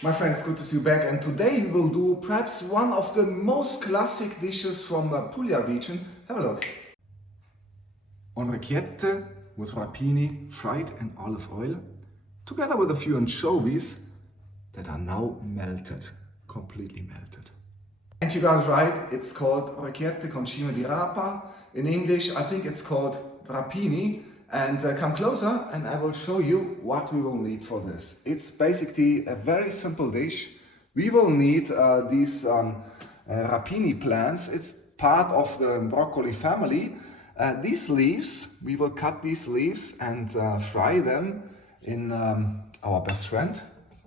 My friends, good to see you back, and today we will do perhaps one of the most classic dishes from Puglia region. Have a look. Orecchiette with rapini fried in olive oil, together with a few anchovies that are now melted, completely melted. And you got it right, it's called Orecchiette con CIME di RAPA. In English, I think it's called rapini. And come closer and I will show you what we will need for this. It's basically a very simple dish. We will need these rapini plants. It's part of the broccoli family. These leaves, we will cut these leaves and fry them in our best friend,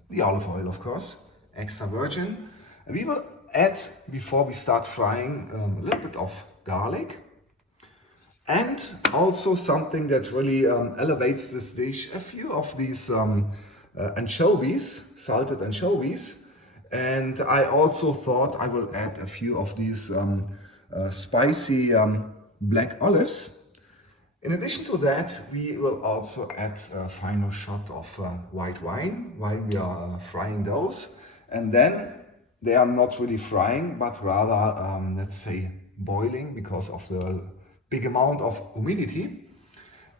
the olive oil, of course, extra virgin. We will add, before we start frying, a little bit of garlic. And also something that really elevates this dish, a few of these anchovies, salted anchovies. And I also thought I will add a few of these spicy black olives. In addition to that, we will also add a final shot of white wine while we are frying those. And then they are not really frying, but rather, let's say, boiling because of the big amount of humidity.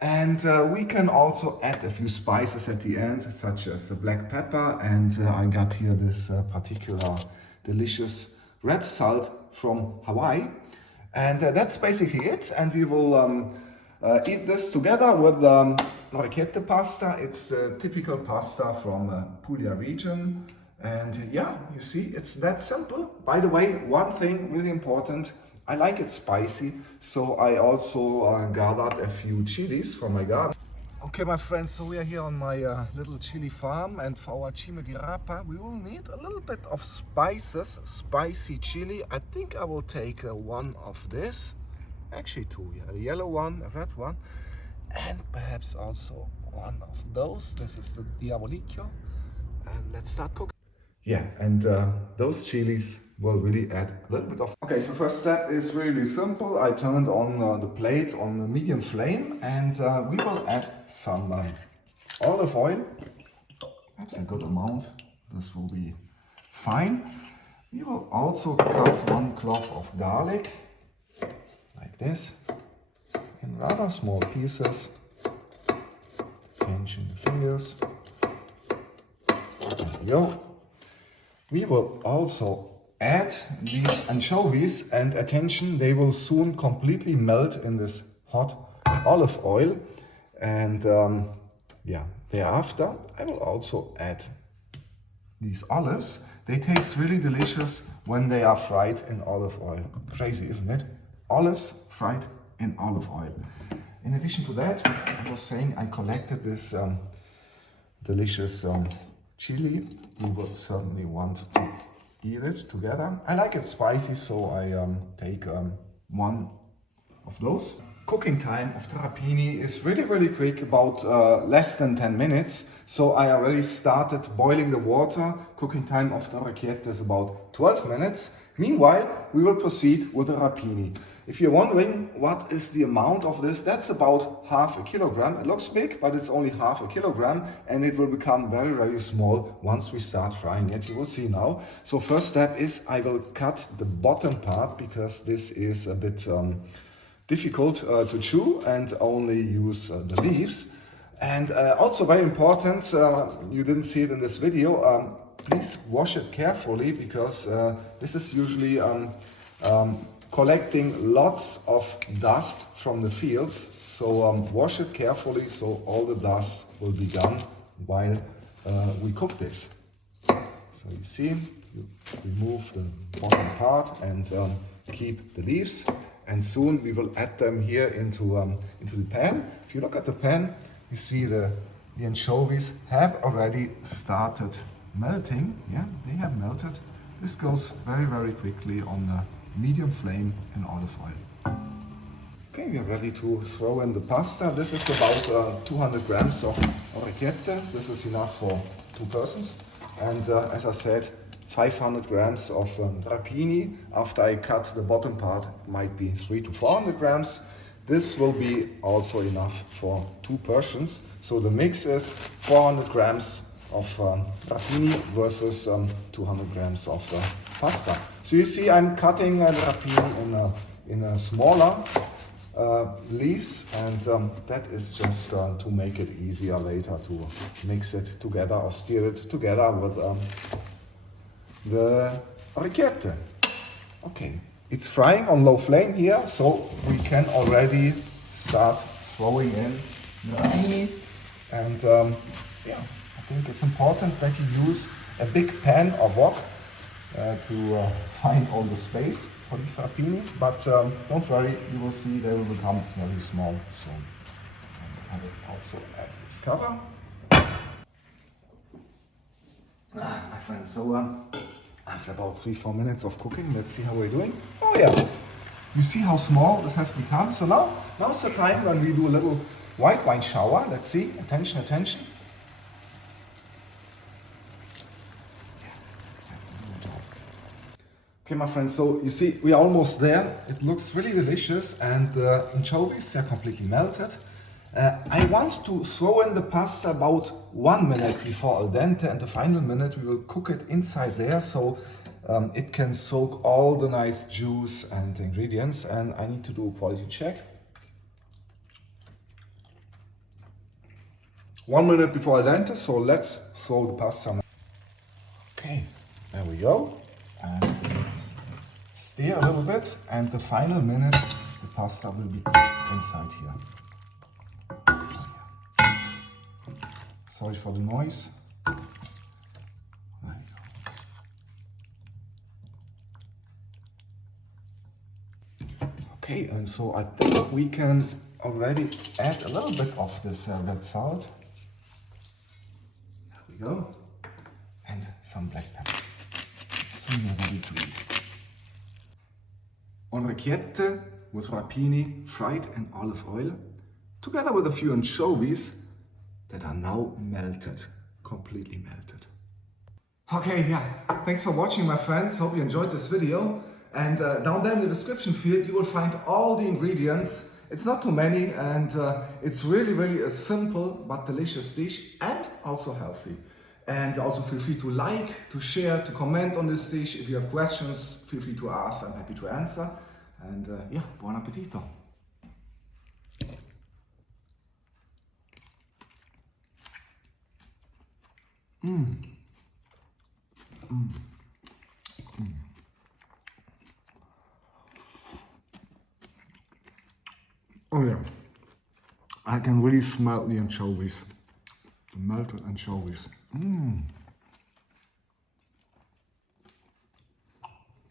And we can also add a few spices at the end, such as the black pepper, and I got here this particular delicious red salt from Hawaii. And that's basically it, and we will eat this together with Orecchiette pasta. It's the typical pasta from Puglia region. And yeah, you see, it's that simple. By the way, one thing really important, I like it spicy, so I also gathered a few chilies from my garden. Okay, my friends, so we are here on my little chili farm, and for our CIME di RAPA we will need a little bit of spices, spicy chili. I think I will take one of this, actually two, yeah, a yellow one, a red one, and perhaps also one of those. This is the diavolicchio, and let's start cooking. Yeah, and those chilies will really add a little bit of... Okay, so first step is really simple. I turned on the plate on a medium flame, and we will add some olive oil. That's a good amount. This will be fine. We will also cut one clove of garlic, like this, in rather small pieces. Pinch in the fingers. There we go. We will also add these anchovies, and attention, they will soon completely melt in this hot olive oil. And yeah, thereafter I will also add these olives. They taste really delicious when they are fried in olive oil. Crazy, isn't it? Olives fried in olive oil. In addition to that, I was saying I collected this delicious chili. We will certainly want to eat it together. I like it spicy, so I take one of those. Cooking time of the rapini is really quick, about less than 10 minutes. So I already started boiling the water. Cooking time of the Orecchiette is about 12 minutes. Meanwhile, we will proceed with the rapini. If you're wondering what is the amount of this, that's about half a kilogram. It looks big, but it's only half a kilogram, and it will become very small once we start frying it. You will see now. So first step is I will cut the bottom part, because this is a bit difficult to chew, and only use the leaves. And also very important, you didn't see it in this video, please wash it carefully, because this is usually collecting lots of dust from the fields. So wash it carefully so all the dust will be gone while we cook this. So you see, you remove the bottom part and keep the leaves. And soon we will add them here into the pan. If you look at the pan, you see the anchovies have already started melting. Yeah, they have melted. This goes very quickly on a medium flame in olive oil. Okay, we are ready to throw in the pasta. This is about 200 grams of Orecchiette. This is enough for 2 persons. And as I said, 500 grams of rapini. After I cut the bottom part, it might be 300 to 400 grams. This will be also enough for 2 portions. So the mix is 400 grams of rapini versus 200 grams of pasta. So you see I'm cutting the rapini in a smaller leaves, and that is just to make it easier later to mix it together or stir it together with the orecchiette. Okay, it's frying on low flame here, so we can already start throwing in the rapini. And yeah, I think it's important that you use a big pan or wok to find all the space for these rapini, but don't worry, you will see they will become very small soon. And I will also add this cover. My friends, so after about 3-4 minutes of cooking, let's see how we're doing. Oh yeah, you see how small this has become. So now's the time when we do a little white wine shower. Let's see, attention, attention. Okay, my friends, so you see we're almost there. It looks really delicious, and the anchovies are completely melted. I want to throw in the pasta about 1 minute before al dente, and the final minute we will cook it inside there, so it can soak all the nice juice and ingredients. And I need to do a quality check. 1 minute before al dente, so let's throw the pasta now. Okay, there we go. And let's stir a little bit, and the final minute the pasta will be cooked inside here. Sorry for the noise. There you go. Okay, and so I think we can already add a little bit of this red salt. There we go. And some black pepper. Soon you're ready to eat. Orecchiette with rapini fried in olive oil, together with a few anchovies that are now melted, completely melted. Okay, yeah, thanks for watching, my friends. Hope you enjoyed this video. And down there in the description field, you will find all the ingredients. It's not too many, and it's really, really a simple but delicious dish, and also healthy. And also feel free to like, to share, to comment on this dish. If you have questions, feel free to ask. I'm happy to answer. And yeah, buon appetito. Oh yeah, I can really smell the anchovies, the melted anchovies.